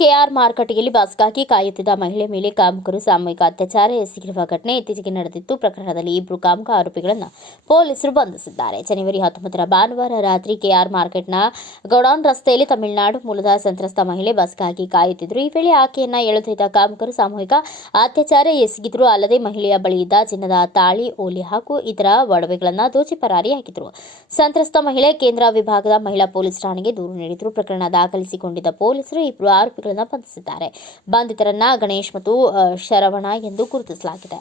K R ಮಾರುಕಟ್ಟೆಯಲ್ಲಿ ಬಸ್ಗಾಗಿ ಕಾಯುತ್ತಿದ್ದ ಮಹಿಳೆ ಮೇಲೆ ಕಾಮಕರು ಸಾಮೂಹಿಕ ಅತ್ಯಾಚಾರ ಎಸಗಿರುವ ಘಟನೆ ಇತ್ತೀಚೆಗೆ ನಡೆದಿತ್ತು. ಪ್ರಕರಣದಲ್ಲಿ ಇಬ್ಬರು ಕಾಮಕ ಆರೋಪಿಗಳನ್ನು ಪೊಲೀಸರು ಬಂಧಿಸಿದ್ದಾರೆ. ಜನವರಿ 19ರ ಭಾನುವಾರ ರಾತ್ರಿ ಕೆಆರ್ ಮಾರ್ಕೆಟ್ನ ಗೌಡೌನ್ ರಸ್ತೆಯಲ್ಲಿ ತಮಿಳುನಾಡು ಮೂಲದ ಸಂತ್ರಸ್ತ ಮಹಿಳೆ ಬಸ್ಗಾಗಿ ಕಾಯುತ್ತಿದ್ದರು. ಈ ವೇಳೆ ಆಕೆಯನ್ನ ಎಳೆದೊಯ್ದ ಕಾಮಕರು ಸಾಮೂಹಿಕ ಅತ್ಯಾಚಾರ ಎಸಗಿದ್ರು. ಅಲ್ಲದೆ ಮಹಿಳೆಯ ಬಳಿ ಇದ್ದ ಚಿನ್ನದ ತಾಳಿ, ಓಲೆ ಹಾಗೂ ಇತರ ಒಡವೆಗಳನ್ನು ದೋಚಿ ಪರಾರಿಯಾಗಿದ್ದರು. ಸಂತ್ರಸ್ತ ಮಹಿಳೆ ಕೇಂದ್ರ ವಿಭಾಗದ ಮಹಿಳಾ ಪೊಲೀಸ್ ಠಾಣೆಗೆ ದೂರು ನೀಡಿದ್ರು. ಪ್ರಕರಣ ದಾಖಲಿಸಿಕೊಂಡಿದ್ದ ಪೊಲೀಸರು ಇಬ್ಬರು ಆರೋಪಿಗಳನ್ನು ಬಂಧಿಸಿದ್ದಾರೆ. ಬಂಧಿತರನ್ನ ಗಣೇಶ್ ಮತ್ತು ಶರವಣ ಎಂದು ಗುರುತಿಸಲಾಗಿದೆ.